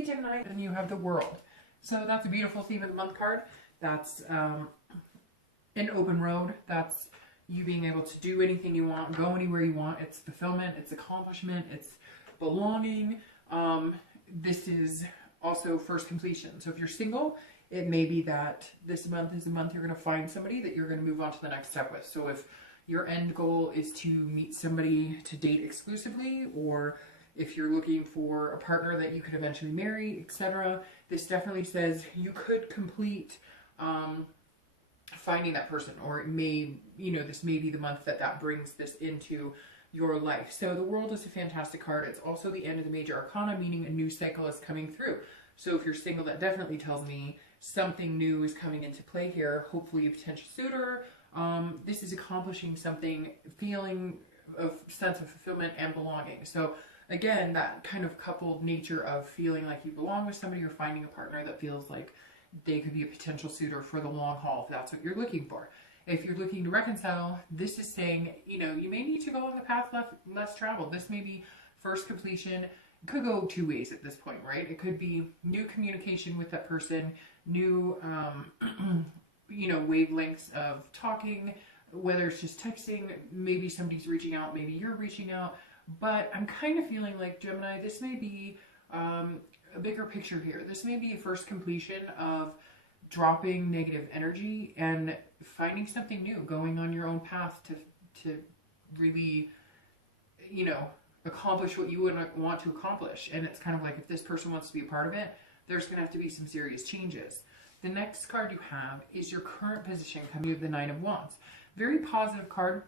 Hey Gemini, and you have the world. So that's a beautiful theme of the month card. That's an open road. That's you being able to do anything you want, go anywhere you want. It's fulfillment, it's accomplishment, it's belonging. This is also first completion. So if you're single, it may be that this month is the month you're going to find somebody that you're going to move on to the next step with. So if your end goal is to meet somebody to date exclusively, or if you're looking for a partner that you could eventually marry, etc., this definitely says you could complete finding that person, or it may, this may be the month that brings this into your life. So the world is a fantastic card. It's also the end of the major arcana, meaning a new cycle is coming through. So if you're single, that definitely tells me something new is coming into play here. Hopefully a potential suitor. This is accomplishing something, feeling of sense of fulfillment and belonging. So again, that kind of coupled nature of feeling like you belong with somebody, or finding a partner that feels like they could be a potential suitor for the long haul, if that's what you're looking for. If you're looking to reconcile, this is saying, you may need to go on the path less traveled. This may be first completion. It could go two ways at this point, right? It could be new communication with that person, new, wavelengths of talking, whether it's just texting, maybe somebody's reaching out, maybe you're reaching out. But I'm kind of feeling like, Gemini, this may be a bigger picture here. This may be a first completion of dropping negative energy and finding something new, going on your own path to really, accomplish what you would want to accomplish. And it's kind of like, if this person wants to be a part of it, there's going to have to be some serious changes. The next card you have is your current position, coming of the Nine of Wands. Very positive card.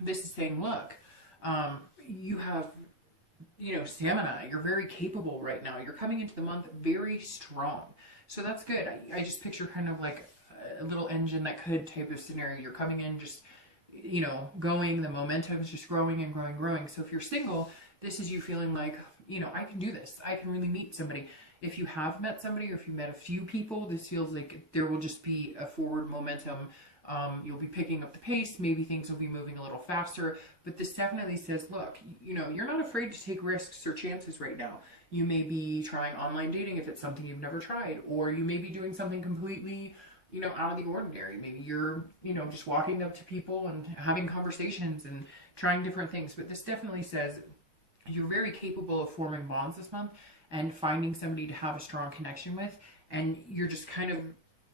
This is saying, look, you have, stamina. You're very capable right now. You're coming into the month very strong. So that's good. I just picture kind of like a little engine that could type of scenario. You're coming in just, going, the momentum is just growing and growing. So if you're single, this is you feeling like, I can do this. I can really meet somebody. If you have met somebody, or if you met a few people, this feels like there will just be a forward momentum. You'll be picking up the pace. Maybe things will be moving a little faster. But this definitely says, look, you're not afraid to take risks or chances right now. You may be trying online dating if it's something you've never tried, or you may be doing something completely, out of the ordinary. Maybe you're, just walking up to people and having conversations and trying different things. But this definitely says you're very capable of forming bonds this month and finding somebody to have a strong connection with. And you're just kind of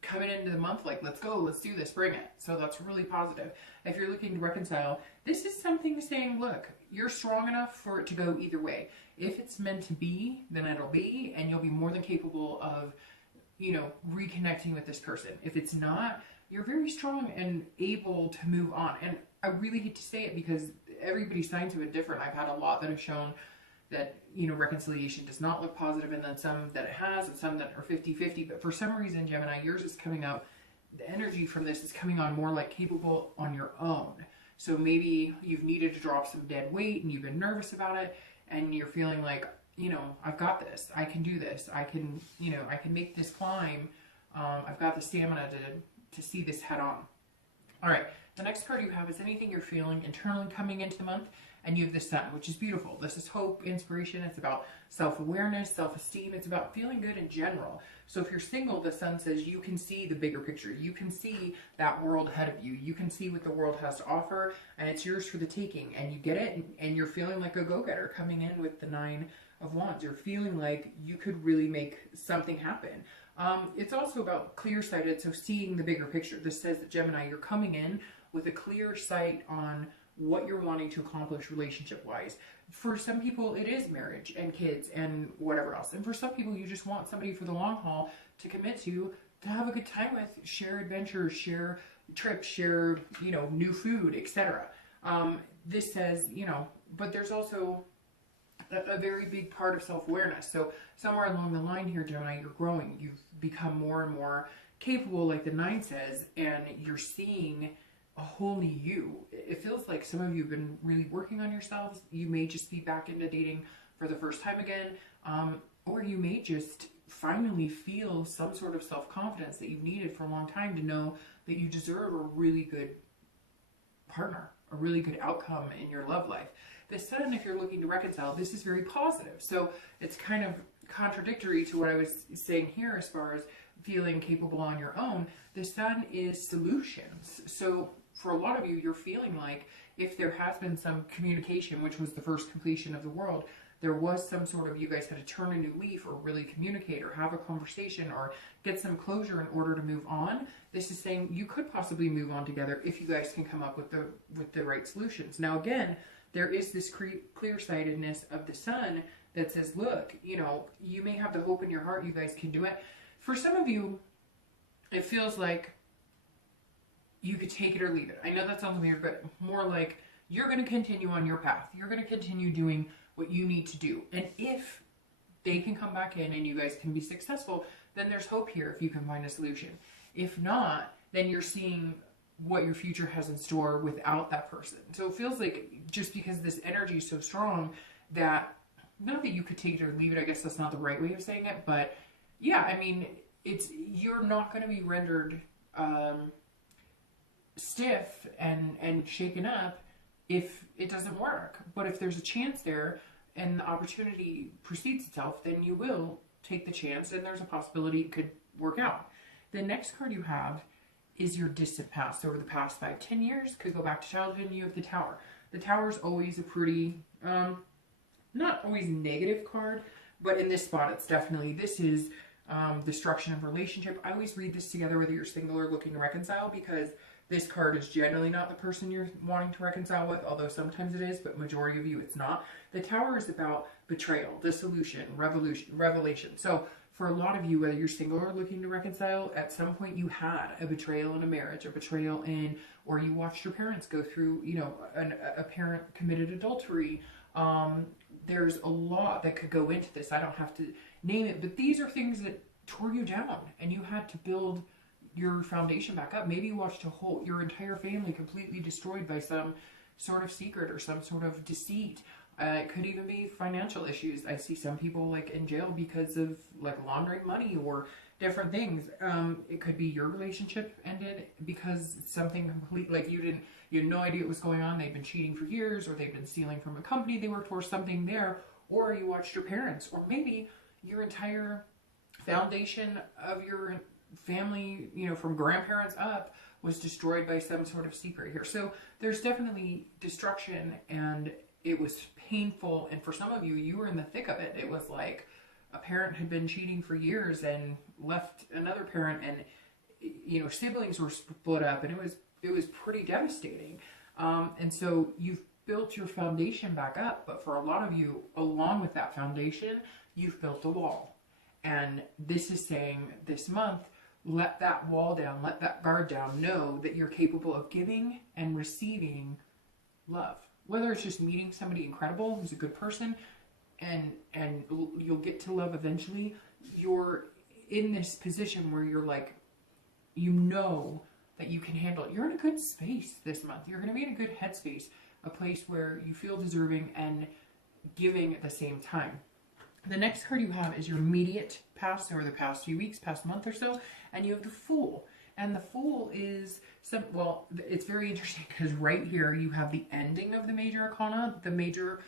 coming into the month like, let's go, let's do this, bring it. So that's really positive. If you're looking to reconcile, this is something saying, look, you're strong enough for it to go either way. If it's meant to be, then it'll be, and you'll be more than capable of, reconnecting with this person. If it's not, you're very strong and able to move on. And I really hate to say it, because everybody's signs of it different. I've had a lot that have shown that, reconciliation does not look positive, and then some that it has, and some that are 50-50. But for some reason, Gemini, yours is coming out, the energy from this is coming on more like capable on your own. So maybe you've needed to drop some dead weight and you've been nervous about it, and you're feeling like, I've got this, I can do this, I can, I can make this climb. I've got the stamina to see this head on. All right, the next card you have is anything you're feeling internally coming into the month, and you have the Sun, which is beautiful. This is hope, inspiration. It's about self-awareness, self-esteem. It's about feeling good in general. So if you're single, the Sun says you can see the bigger picture. You can see that world ahead of you. You can see what the world has to offer, and it's yours for the taking. And you get it, and you're feeling like a go-getter coming in with the Nine of Wands. You're feeling like you could really make something happen. It's also about clear-sighted, so seeing the bigger picture. This says that, Gemini, you're coming in with a clear sight on what you're wanting to accomplish relationship-wise. For some people, it is marriage and kids and whatever else. And for some people, you just want somebody for the long haul to commit to have a good time with, share adventures, share trips, share, new food, etc. This says, but there's also a very big part of self-awareness. So somewhere along the line here, Gemini, you're growing. You've become more and more capable, like the 9 says, and you're seeing a whole new you. It feels like some of you have been really working on yourselves. You may just be back into dating for the first time again, or you may just finally feel some sort of self-confidence that you've needed for a long time to know that you deserve a really good partner, a really good outcome in your love life. The Sun, if you're looking to reconcile, this is very positive. So it's kind of contradictory to what I was saying here as far as feeling capable on your own. The Sun is solutions. So for a lot of you, you're feeling like if there has been some communication, which was the first completion of the world, there was some sort of, you guys had to turn a new leaf or really communicate or have a conversation or get some closure in order to move on. This is saying you could possibly move on together if you guys can come up with the right solutions. Now again, there is this clear-sightedness of the Sun that says, look, you know, you may have the hope in your heart, you guys can do it. For some of you, it feels like you could take it or leave it. I know that sounds weird, but more like you're going to continue on your path. You're going to continue doing what you need to do. And if they can come back in and you guys can be successful, then there's hope here if you can find a solution. If not, then you're seeing what your future has in store without that person. So it feels like just because this energy is so strong that, not that you could take it or leave it, I guess that's not the right way of saying it, but yeah, I mean, you're not going to be rendered stiff and shaken up if it doesn't work. But if there's a chance there and the opportunity precedes itself, then you will take the chance and there's a possibility it could work out. The next card you have is your distant past. Over the past 5-10 years, could go back to childhood, and you have the Tower. The Tower is always a pretty, not always negative card, but in this spot, it's definitely, this is destruction of relationship. I always read this together whether you're single or looking to reconcile, because this card is generally not the person you're wanting to reconcile with, although sometimes it is, but majority of you it's not. The Tower is about betrayal, dissolution, revelation. So for a lot of you, whether you're single or looking to reconcile, at some point you had a betrayal in a marriage, a betrayal in, or you watched your parents go through, you know, a parent committed adultery. There's a lot that could go into this. I don't have to name it, but these are things that tore you down and you had to build your foundation back up. Maybe you watched your entire family completely destroyed by some sort of secret or some sort of deceit. It could even be financial issues. I see some people like in jail because of like laundering money or different things. It could be your relationship ended because something complete, like you had no idea what was going on. They've been cheating for years, or they've been stealing from a company they worked for, something there, or you watched your parents, or maybe your entire foundation of your family, you know, from grandparents up, was destroyed by some sort of secret here. So there's definitely destruction, and it was painful. And for some of you, you were in the thick of it. It was like a parent had been cheating for years and left another parent, and you know, siblings were split up, and it was pretty devastating. And so you've built your foundation back up, but for a lot of you, along with that foundation, you've built a wall. And this is saying this month, let that wall down, let that guard down, know that you're capable of giving and receiving love. Whether it's just meeting somebody incredible who's a good person and you'll get to love eventually, you're in this position where you're like, you know that you can handle it. You're in a good space this month. You're going to be in a good headspace, a place where you feel deserving and giving at the same time. The next card you have is your immediate past, or the past few weeks, past month or so, and you have the Fool. And the Fool is, it's very interesting because right here you have the ending of the major arcana, the major,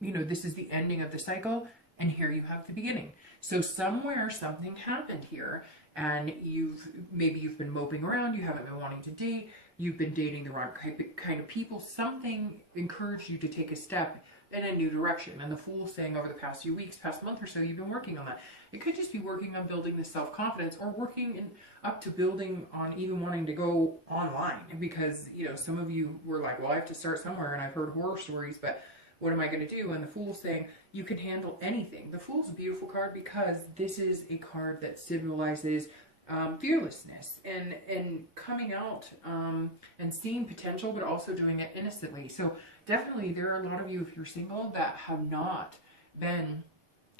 you know, this is the ending of the cycle, and here you have the beginning. So somewhere something happened here, and maybe you've been moping around, you haven't been wanting to date, you've been dating the wrong kind of people, something encouraged you to take a step in a new direction. And the Fool saying over the past few weeks, past month or so, you've been working on that. It could just be working on building the self-confidence, or working up to building on even wanting to go online, because, you know, some of you were like, well, I have to start somewhere, and I've heard horror stories, but what am I going to do? And the Fool saying you can handle anything. The Fool's a beautiful card because this is a card that symbolizes fearlessness and coming out and seeing potential, but also doing it innocently. So definitely there are a lot of you, if you're single, that have not been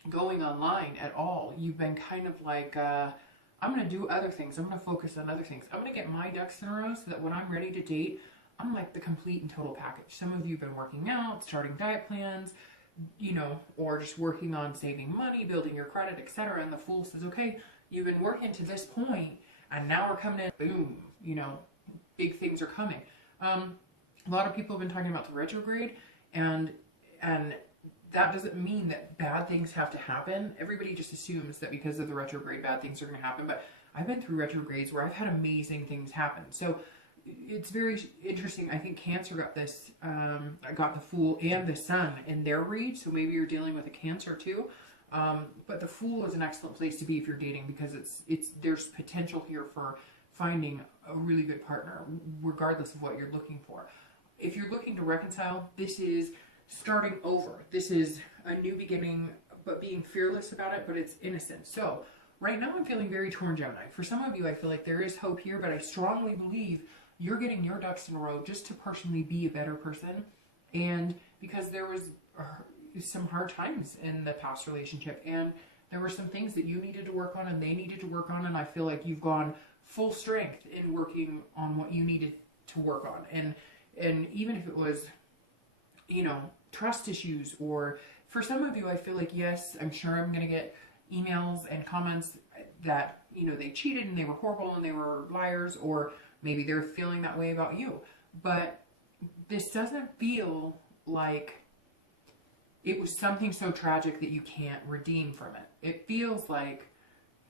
going online at all. You've been kind of like, I'm going to do other things. I'm going to focus on other things. I'm going to get my ducks in a row so that when I'm ready to date, I'm like the complete and total package. Some of you have been working out, starting diet plans, you know, or just working on saving money, building your credit, etc. And the Fool says, okay, you've been working to this point, and now we're coming in, boom, you know, big things are coming. A lot of people have been talking about the retrograde, and that doesn't mean that bad things have to happen. Everybody just assumes that because of the retrograde, bad things are going to happen. But I've been through retrogrades where I've had amazing things happen. So it's very interesting. I think Cancer got this, got the Fool and the Sun in their read. So maybe you're dealing with a Cancer too. But the Fool is an excellent place to be if you're dating, because there's potential here for finding a really good partner, regardless of what you're looking for. If you're looking to reconcile, this is starting over. This is a new beginning, but being fearless about it, but it's innocent. So right now I'm feeling very torn, Gemini. For some of you, I feel like there is hope here, but I strongly believe you're getting your ducks in a row just to personally be a better person. And because there was some hard times in the past relationship, and there were some things that you needed to work on and they needed to work on, and I feel like you've gone full strength in working on what you needed to work on. And even if it was, you know, trust issues, or for some of you, I feel like, yes, I'm sure I'm going to get emails and comments that, you know, they cheated and they were horrible and they were liars, or maybe they're feeling that way about you. But this doesn't feel like it was something so tragic that you can't redeem from it. It feels like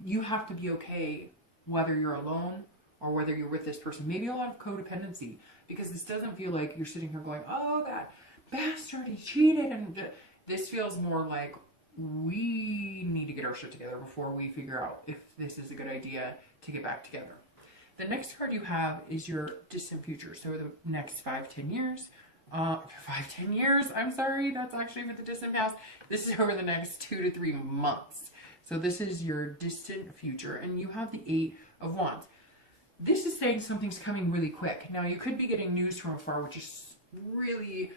you have to be okay whether you're alone or whether you're with this person. Maybe a lot of codependency, because this doesn't feel like you're sitting here going, oh, that bastard, he cheated. And this feels more like we need to get our shit together before we figure out if this is a good idea to get back together. The next card you have is your distant future. So the next 5-10 years. 5-10 years, I'm sorry, that's actually for the distant past. This is over the next 2 to 3 months. So this is your distant future, and you have the 8 of Wands. This is saying something's coming really quick. Now, you could be getting news from afar, which is really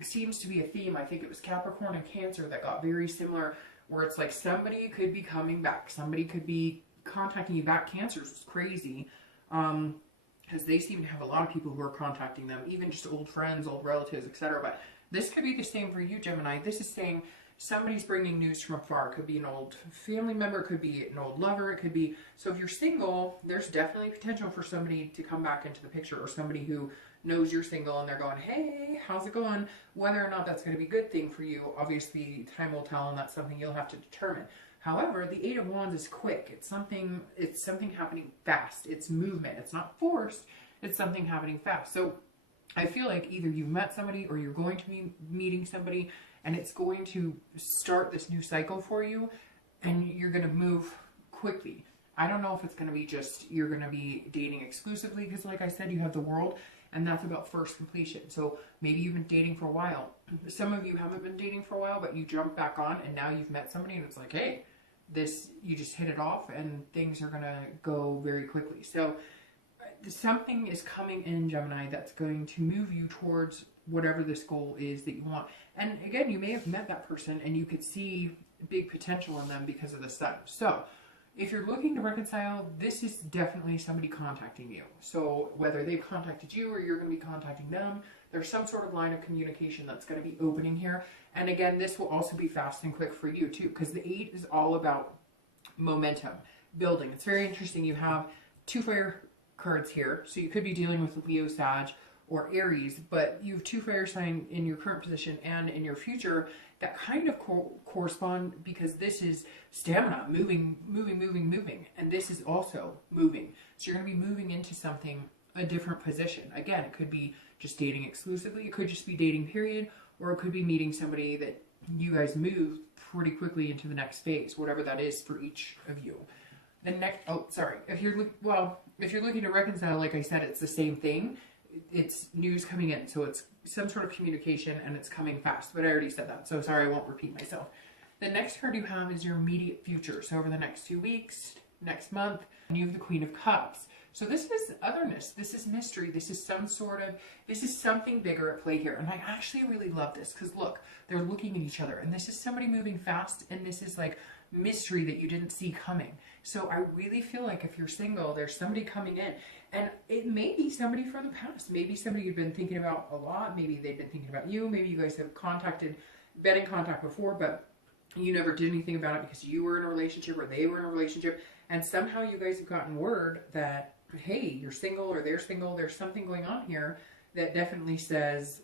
seems to be a theme. I think it was Capricorn and Cancer that got very similar, where it's like somebody could be coming back. Somebody could be contacting you back. Cancer's crazy. Because they seem to have a lot of people who are contacting them, even just old friends, old relatives, etc. But this could be the same for you, Gemini. This is saying somebody's bringing news from afar. It could be an old family member, it could be an old lover, it could be... So if you're single, there's definitely potential for somebody to come back into the picture, or somebody who knows you're single and they're going, hey, how's it going? Whether or not that's going to be a good thing for you, obviously time will tell, and that's something you'll have to determine. However, the 8 of Wands is quick. It's something happening fast. It's movement. It's not forced. It's something happening fast. So I feel like either you've met somebody or you're going to be meeting somebody, and it's going to start this new cycle for you, and you're going to move quickly. I don't know if it's going to be just you're going to be dating exclusively, because like I said, you have the World, and that's about first completion. So maybe you've been dating for a while. Some of you haven't been dating for a while, but you jump back on, and now you've met somebody, and it's like, hey, you just hit it off, and things are going to go very quickly. So something is coming in, Gemini, that's going to move you towards whatever this goal is that you want. And again, you may have met that person and you could see big potential in them because of the Sun. So if you're looking to reconcile, this is definitely somebody contacting you. So whether they've contacted you or you're going to be contacting them, there's some sort of line of communication that's going to be opening here. And again, this will also be fast and quick for you too, because the 8 is all about momentum, building. It's very interesting. You have 2 fire cards here. So you could be dealing with Leo, Sag, or Aries, but you have 2 fire signs in your current position and in your future that kind of correspond, because this is stamina, moving. And this is also moving. So you're going to be moving into something, a different position. Again, it could be just dating exclusively. It could just be dating, period. Or it could be meeting somebody that you guys move pretty quickly into the next phase, whatever that is for each of you. The next, if you're looking to reconcile, like I said, it's the same thing. It's news coming in, so it's some sort of communication, and it's coming fast. But I already said that, so sorry, I won't repeat myself. The next card you have is your immediate future. So over the next 2 weeks, next month, you have the Queen of Cups. So this is otherness. This is mystery. This is something bigger at play here. And I actually really love this, because look, they're looking at each other, and this is somebody moving fast, and this is like mystery that you didn't see coming. So I really feel like if you're single, there's somebody coming in, and it may be somebody from the past. Maybe somebody you've been thinking about a lot. Maybe they've been thinking about you. Maybe you guys have been in contact before, but you never did anything about it because you were in a relationship or they were in a relationship, and somehow you guys have gotten word that, hey, you're single or they're single. There's something going on here that definitely says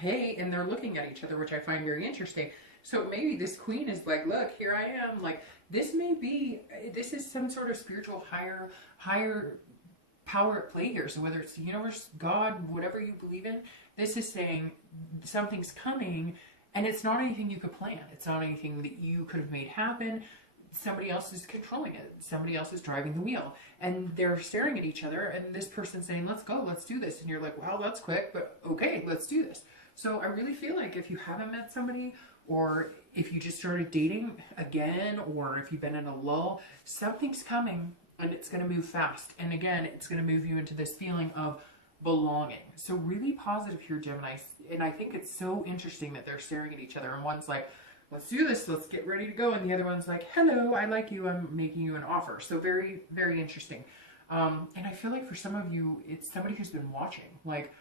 hey, and they're looking at each other, which I find very interesting. So maybe this queen is like, look, here I am. Like, this is some sort of spiritual higher power at play here. So whether it's the universe, God, whatever you believe in, this is saying something's coming, and it's not anything you could plan. It's not anything that you could have made happen. Somebody else is controlling it. Somebody else is driving the wheel, and they're staring at each other, and this person's saying, let's go, let's do this. And you're like, well, that's quick, but okay, let's do this. So I really feel like if you haven't met somebody, or if you just started dating again, or if you've been in a lull, something's coming, and it's going to move fast. And again, it's going to move you into this feeling of belonging. So really positive here, Gemini. And I think it's so interesting that they're staring at each other, and one's like, let's do this, let's get ready to go. And the other one's like, hello, I like you, I'm making you an offer. So very, very interesting. And I feel like for some of you, it's somebody who's been watching. Like,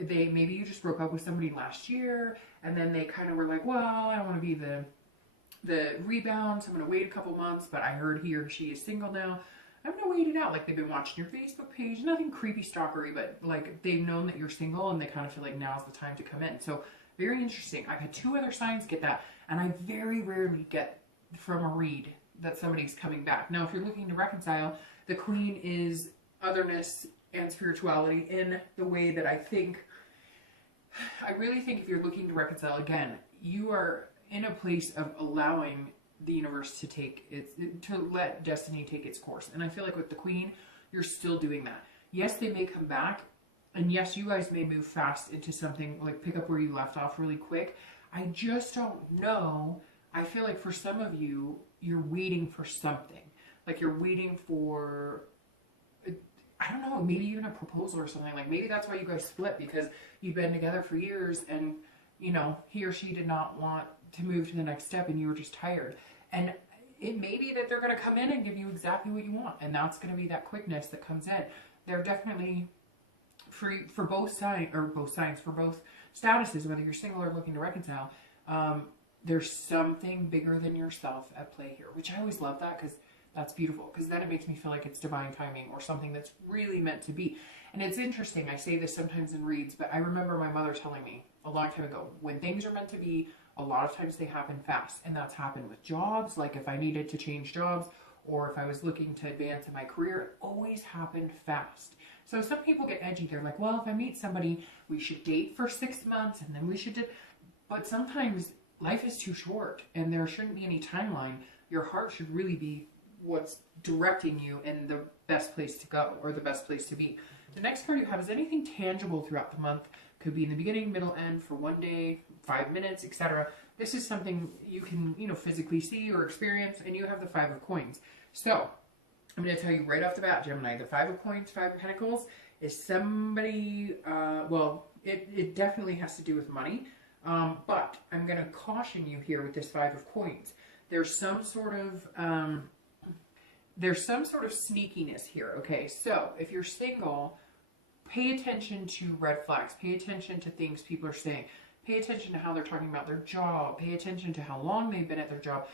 maybe you just broke up with somebody last year, and then they kind of were like, well, I don't want to be the rebound, so I'm going to wait a couple months, but I heard he or she is single now. I'm going to wait it out. Like, they've been watching your Facebook page, nothing creepy stalkery, but like they've known that you're single, and they kind of feel like now's the time to come in. So very interesting. I've had 2 other signs get that, and I very rarely get from a read that somebody's coming back. Now, if you're looking to reconcile, the queen is otherness and spirituality in the way that I really think if you're looking to reconcile, again, you are in a place of allowing the universe to let destiny take its course. And I feel like with the queen, you're still doing that. Yes, they may come back, and yes, you guys may move fast into something, like pick up where you left off really quick. I just don't know. I feel like for some of you, you're waiting for something. Like you're waiting for, I don't know, maybe even a proposal or something. Like maybe that's why you guys split, because you've been together for years, and you know, he or she did not want to move to the next step, and you were just tired. And it may be that they're going to come in and give you exactly what you want, and that's going to be that quickness that comes in. They're definitely free for both sides, for both statuses, whether you're single or looking to reconcile. There's something bigger than yourself at play here, which I always love that, because that's beautiful, because then it makes me feel like it's divine timing or something that's really meant to be. And it's interesting, I say this sometimes in reads, but I remember my mother telling me a long time ago, when things are meant to be, a lot of times they happen fast. And that's happened with jobs. Like if I needed to change jobs, or if I was looking to advance in my career, it always happened fast. So some people get edgy. They're like, well, if I meet somebody, we should date for 6 months, and then we should do. But sometimes life is too short, and there shouldn't be any timeline. Your heart should really be what's directing you in the best place to go, or the best place to be. The next card you have is anything tangible throughout the month. Could be in the beginning, middle, end, for 1 day, 5 minutes, etc. This is something you can, physically see or experience, and you have the 5 of coins. So I'm going to tell you right off the bat, Gemini, the 5 of coins, 5 of pentacles is somebody, it definitely has to do with money, but I'm going to caution you here with this 5 of coins. There's some sort of sneakiness here, okay? So if you're single, pay attention to red flags. Pay attention to things people are saying. Pay attention to how they're talking about their job. Pay attention to how long they've been at their job.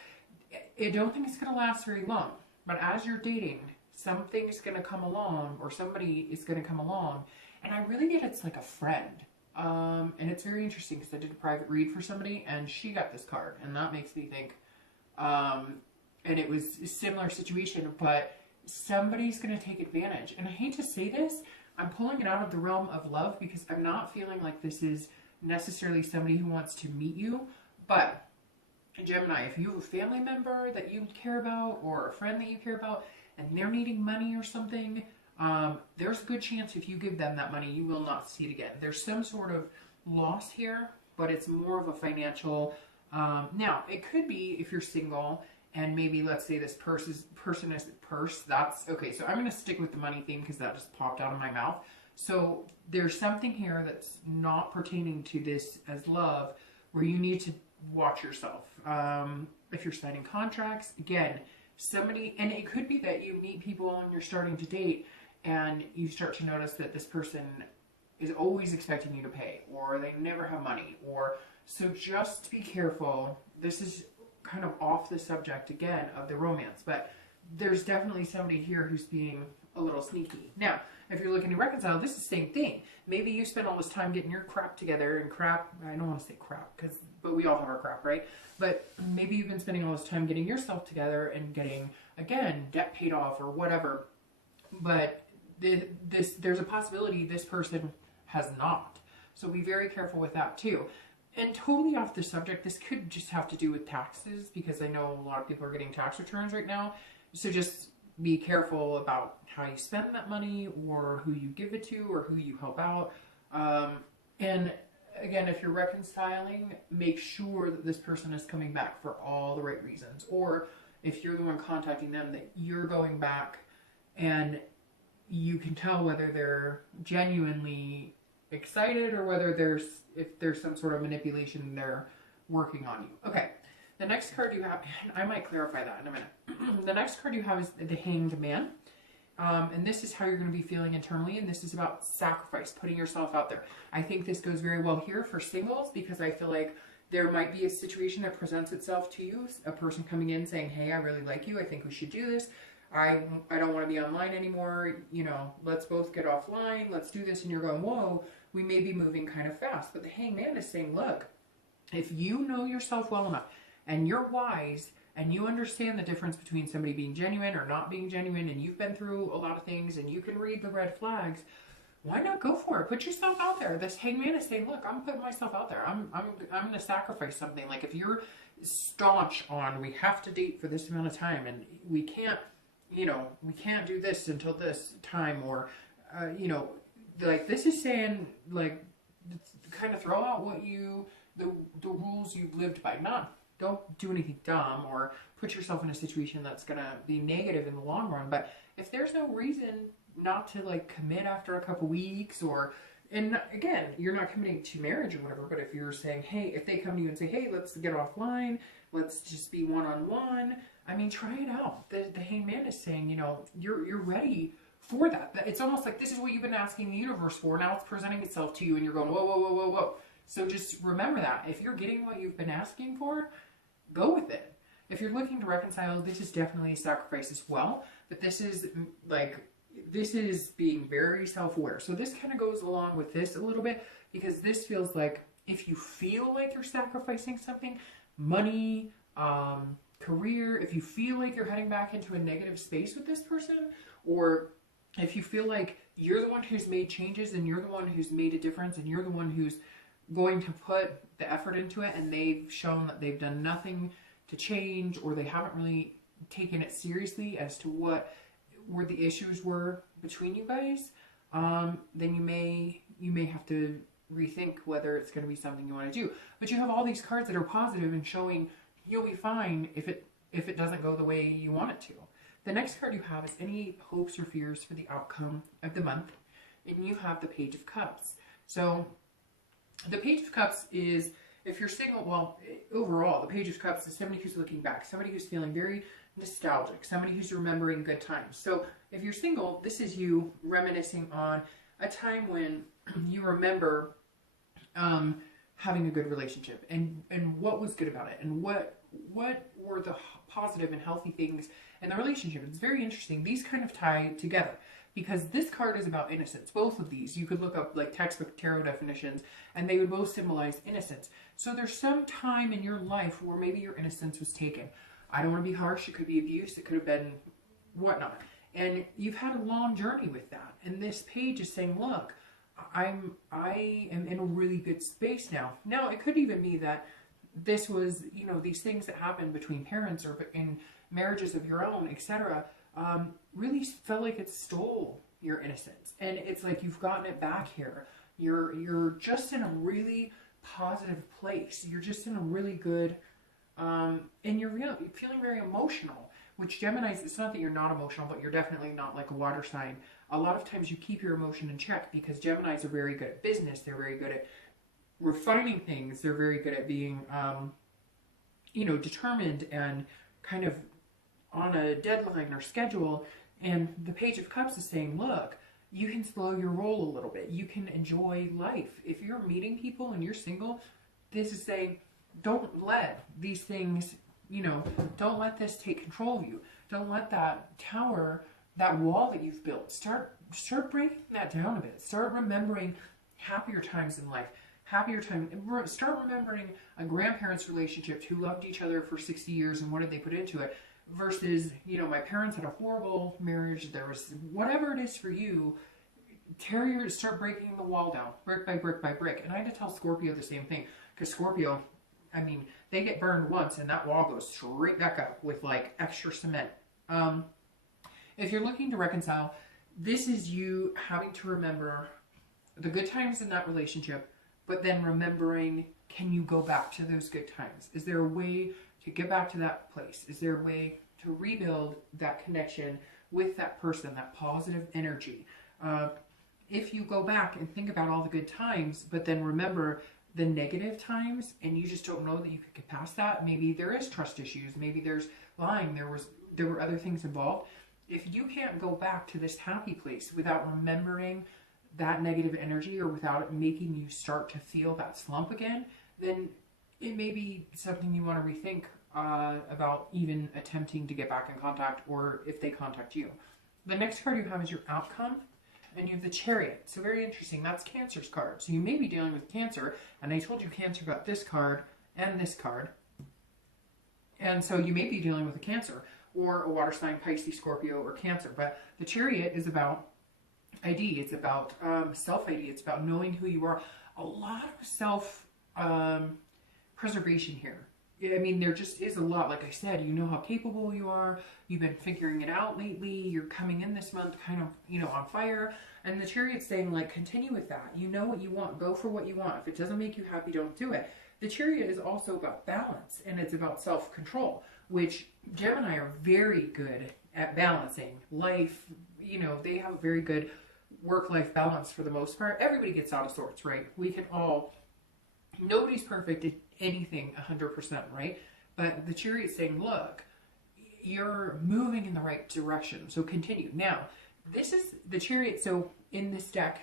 I don't think it's going to last very long. But as you're dating, something's going to come along, or somebody is going to come along. And I really get it's like a friend. And it's very interesting, because I did a private read for somebody, and she got this card. And that makes me think, and it was a similar situation, but somebody's going to take advantage. And I hate to say this, I'm pulling it out of the realm of love, because I'm not feeling like this is necessarily somebody who wants to meet you. But Gemini, if you have a family member that you care about, or a friend that you care about, and they're needing money or something, there's a good chance if you give them that money, you will not see it again. There's some sort of loss here, but it's more of a financial. Now, it could be if you're single, and maybe let's say this person is purse. That's okay. So I'm going to stick with the money theme, because that just popped out of my mouth. So there's something here that's not pertaining to this as love, where you need to watch yourself. If you're signing contracts, again, somebody, and it could be that you meet people and you're starting to date, and you start to notice that this person is always expecting you to pay, or they never have money, or so just be careful. This is kind of off the subject again of the romance, but there's definitely somebody here who's being a little sneaky. Now, if you're looking to reconcile, this is the same thing. Maybe you spend all this time getting your crap together, and crap, I don't want to say crap, but we all have our crap, right? But maybe you've been spending all this time getting yourself together and getting, again, debt paid off or whatever. But there's a possibility this person has not. So be very careful with that too. And totally off the subject, this could just have to do with taxes, because I know a lot of people are getting tax returns right now. So just be careful about how you spend that money, or who you give it to, or who you help out. And again, if you're reconciling, make sure that this person is coming back for all the right reasons. Or if you're the one contacting them, that you're going back and you can tell whether they're genuinely excited or whether if there's some sort of manipulation they're working on you. Okay, the next card you have, and I might clarify that in a minute. The next card you have is the Hanged Man. And this is how you're going to be feeling internally, and this is about sacrifice, putting yourself out there. I think this goes very well here for singles, because I feel like there might be a situation that presents itself to you, a person coming in saying, hey, I really like you, I think we should do this. I don't want to be online anymore, you know, let's both get offline, let's do this. And you're going, whoa, we may be moving kind of fast. But the Hanged Man is saying, look, if you know yourself well enough and you're wise and you understand the difference between somebody being genuine or not being genuine, and you've been through a lot of things and you can read the red flags, why not go for it? Put yourself out there. This Hanged Man is saying, look, I'm putting myself out there. I'm going to sacrifice something. Like if you're staunch on, we have to date for this amount of time and we can't, you know, we can't do this until this time, or, you know, like this is saying, like, kind of throw out what the rules you've lived by. Don't do anything dumb or put yourself in a situation that's going to be negative in the long run. But if there's no reason not to like commit after a couple weeks, or, and again, you're not committing to marriage or whatever, but if you're saying, hey, if they come to you and say, hey, let's get offline, let's just be one-on-one, I mean, try it out. The Hanged Man is saying, you know, you're ready for that. It's almost like this is what you've been asking the universe for. Now it's presenting itself to you and you're going, whoa, whoa, whoa, whoa, whoa. So just remember that. If you're getting what you've been asking for, go with it. If you're looking to reconcile, this is definitely a sacrifice as well. But this is being very self-aware. So this kind of goes along with this a little bit, because this feels like if you feel like you're sacrificing something, money, career, if you feel like you're heading back into a negative space with this person, or if you feel like you're the one who's made changes and you're the one who's made a difference and you're the one who's going to put the effort into it, and they've shown that they've done nothing to change, or they haven't really taken it seriously as to what the issues were between you guys, then you may have to rethink whether it's going to be something you want to do. But you have all these cards that are positive and showing you'll be fine if it doesn't go the way you want it to. The next card you have is any hopes or fears for the outcome of the month, and you have the Page of Cups. So the Page of Cups is, if you're single, well, overall, the Page of Cups is somebody who's looking back, somebody who's feeling very nostalgic, somebody who's remembering good times. So if you're single, this is you reminiscing on a time when you remember having a good relationship and what was good about it, and what were the positive and healthy things in the relationship. It's very interesting. These kind of tie together, because this card is about innocence. Both of these, you could look up like textbook tarot definitions, and they would both symbolize innocence. So there's some time in your life where maybe your innocence was taken. I don't want to be harsh. It could be abuse. It could have been whatnot. And you've had a long journey with that. And this page is saying, look, I am in a really good space now. Now, it could even be that this was, you know, these things that happen between parents or in marriages of your own, etc., really felt like it stole your innocence. And it's like you've gotten it back here. You're just in a really positive place. You're just in a really good, and you're feeling very emotional. Which Geminis, it's not that you're not emotional, but you're definitely not like a water sign. A lot of times you keep your emotion in check, because Geminis are very good at business. They're very good at refining things. They're very good at being, you know, determined and kind of on a deadline or schedule. And the Page of Cups is saying, look, you can slow your roll a little bit. You can enjoy life. If you're meeting people and you're single, this is saying, don't let these things you know, don't let this take control of you. Don't let that tower, that wall that you've built, start breaking that down a bit. Start remembering happier times in life. Happier time. Start remembering a grandparents' relationship who loved each other for 60 years and what did they put into it, versus, you know, my parents had a horrible marriage. There was whatever it is for you. Start breaking the wall down, brick by brick by brick. And I had to tell Scorpio the same thing, because Scorpio, I mean, they get burned once and that wall goes straight back up with like extra cement. If you're looking to reconcile, this is you having to remember the good times in that relationship, but then remembering, can you go back to those good times? Is there a way to get back to that place? Is there a way to rebuild that connection with that person, that positive energy? If you go back and think about all the good times, but then remember the negative times, and you just don't know that you could get past that, maybe there is trust issues, maybe there's lying, there were other things involved. If you can't go back to this happy place without remembering that negative energy, or without it making you start to feel that slump again, then it may be something you want to rethink about even attempting to get back in contact, or if they contact you. The next card you have is your outcome, and you have the Chariot. So very interesting. That's Cancer's card. So you may be dealing with Cancer, and I told you Cancer got this card and this card. And so you may be dealing with a Cancer, or a water sign, Pisces, Scorpio, or Cancer. But the Chariot is about ID. It's about self-ID. It's about knowing who you are. A lot of self-preservation here. I mean, there just is a lot. Like I said, you know how capable you are. You've been figuring it out lately. You're coming in this month kind of, you know, on fire. And the Chariot's saying, like, continue with that. You know what you want. Go for what you want. If it doesn't make you happy, don't do it. The Chariot is also about balance, and it's about self-control, which Gemini are very good at balancing life. You know, they have a very good work-life balance for the most part. Everybody gets out of sorts, right? We can all, nobody's perfect at anything 100%, right? But the Chariot's saying, look, you're moving in the right direction, so continue. Now, this is the Chariot. So in this deck,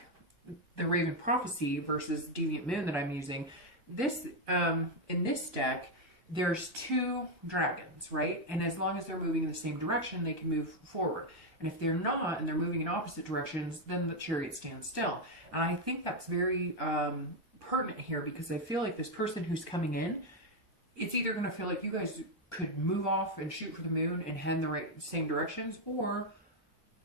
the Raven Prophecy versus Deviant Moon that I'm using, this in this deck, there's two dragons, right? And as long as they're moving in the same direction, they can move forward. And if they're not, and they're moving in opposite directions, then the Chariot stands still. And I think that's very pertinent here, because I feel like this person who's coming in, it's either going to feel like you guys could move off and shoot for the moon and head in the same directions, or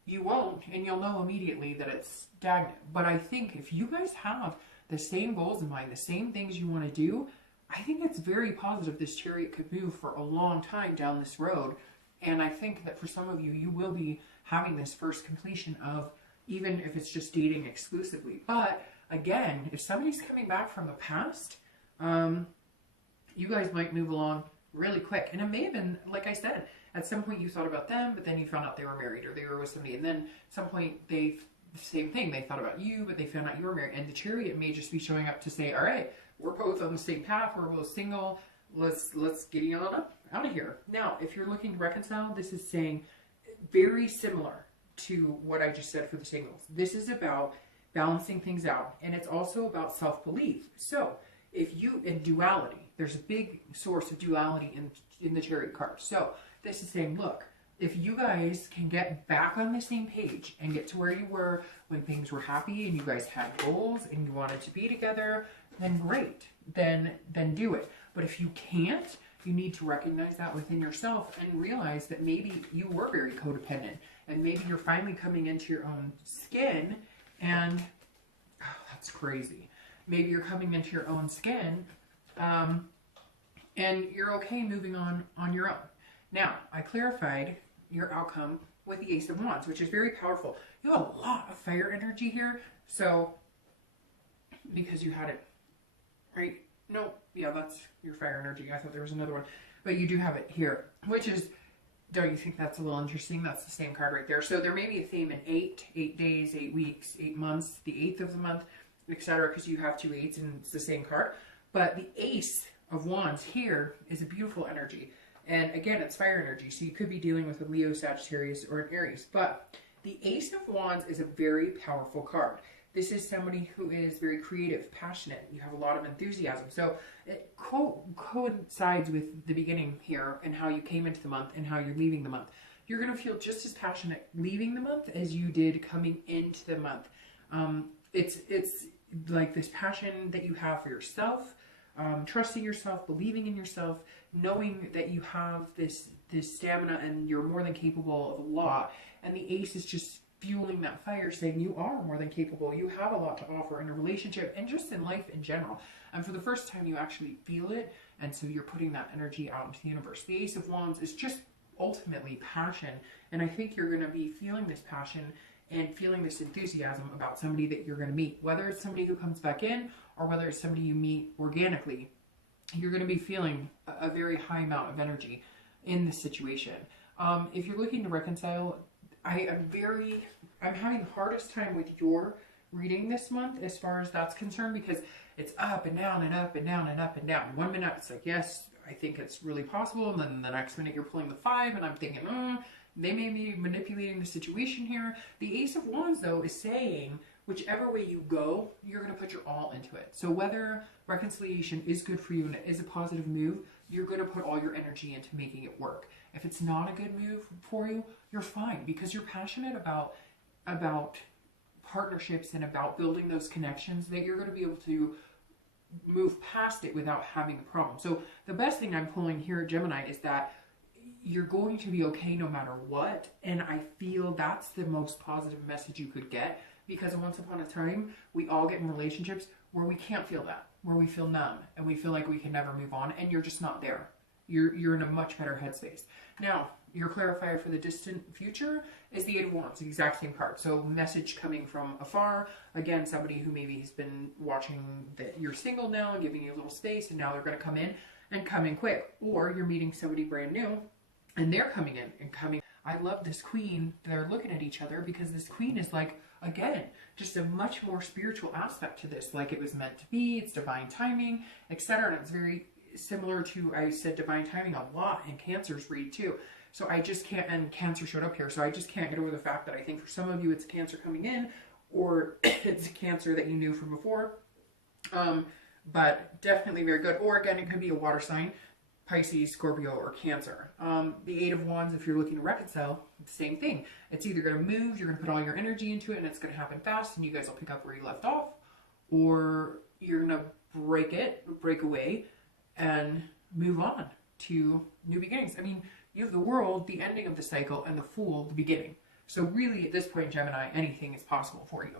you won't, and you'll know immediately that it's stagnant. But I think if you guys have the same goals in mind, the same things you want to do, I think it's very positive this Chariot could move for a long time down this road. And I think that for some of you, you will be having this first completion of, even if it's just dating exclusively. But again, if somebody's coming back from the past, you guys might move along really quick. And it may have been, like I said, at some point you thought about them, but then you found out they were married, or they were with somebody. And then at some point same thing, they thought about you, but they found out you were married. And the Chariot may just be showing up to say, all right, we're both on the same path, we're both single, let's get you on up out of here. Now, if you're looking to reconcile, this is saying very similar to what I just said for the singles. This is about balancing things out, and it's also about self-belief. So if you, in duality, there's a big source of duality in the Chariot card. So this is saying, look, if you guys can get back on the same page and get to where you were when things were happy and you guys had goals and you wanted to be together, then great, then do it. But if you can't, you need to recognize that within yourself and realize that maybe you were very codependent, and maybe you're finally coming into your own skin, and that's crazy. Maybe you're coming into your own skin, and you're okay moving on your own. Now, I clarified your outcome with the Ace of Wands, which is very powerful. You have a lot of fire energy here, so, because you had it, right? No, yeah, that's your fire energy. I thought there was another one, but you do have it here, which is, don't you think that's a little interesting? That's the same card right there. So there may be a theme in 8 days, 8 weeks, 8 months, the 8th of the month, etc., because you have 2 8s and it's the same card. But the Ace of Wands here is a beautiful energy. And again, it's fire energy, so you could be dealing with a Leo, Sagittarius, or an Aries. But the Ace of Wands is a very powerful card. This is somebody who is very creative, passionate. You have a lot of enthusiasm. So it coincides with the beginning here and how you came into the month and how you're leaving the month. You're going to feel just as passionate leaving the month as you did coming into the month. It's like this passion that you have for yourself, trusting yourself, believing in yourself, knowing that you have this stamina and you're more than capable of a lot. And the ace is just fueling that fire, saying you are more than capable. You have a lot to offer in a relationship and just in life in general. And for the first time, you actually feel it. And so you're putting that energy out into the universe. The Ace of Wands is just ultimately passion. And I think you're going to be feeling this passion and feeling this enthusiasm about somebody that you're going to meet. Whether it's somebody who comes back in or whether it's somebody you meet organically, you're going to be feeling a very high amount of energy in this situation. If you're looking to reconcile, I'm having the hardest time with your reading this month as far as that's concerned, because it's up and down and up and down and up and down. 1 minute it's like, yes, I think it's really possible, and then the next minute you're pulling the 5 and I'm thinking, they may be manipulating the situation here. The Ace of Wands, though, is saying whichever way you go, you're going to put your all into it. So whether reconciliation is good for you and it is a positive move, you're going to put all your energy into making it work. If it's not a good move for you, you're fine, because you're passionate about partnerships and about building those connections that you're going to be able to move past it without having a problem. So the best thing I'm pulling here, Gemini, is that you're going to be okay no matter what. And I feel that's the most positive message you could get, because once upon a time, we all get in relationships where we can't feel that, where we feel numb and we feel like we can never move on, and you're just not there. You're in a much better headspace. Now, your clarifier for the distant future is the 8 of Wands, the exact same card. So message coming from afar. Again, somebody who maybe has been watching that you're single now and giving you a little space, and now they're going to come in and come in quick. Or you're meeting somebody brand new and they're coming in and coming. I love this queen. They're looking at each other because this queen is like, again, just a much more spiritual aspect to this. Like it was meant to be. It's divine timing, etc. And it's very similar to, I said divine timing a lot in Cancer's read too. So I just can't, and Cancer showed up here, so I just can't get over the fact that I think for some of you it's Cancer coming in, or it's Cancer that you knew from before. But definitely very good. Or again, it could be a water sign, Pisces, Scorpio, or Cancer. The 8 of Wands, if you're looking to reconcile, same thing. It's either going to move, you're going to put all your energy into it, and it's going to happen fast, and you guys will pick up where you left off, or you're going to break away, and move on to new beginnings. I mean, you have the World, the ending of the cycle, and the Fool, the beginning. So really, at this point, Gemini, anything is possible for you.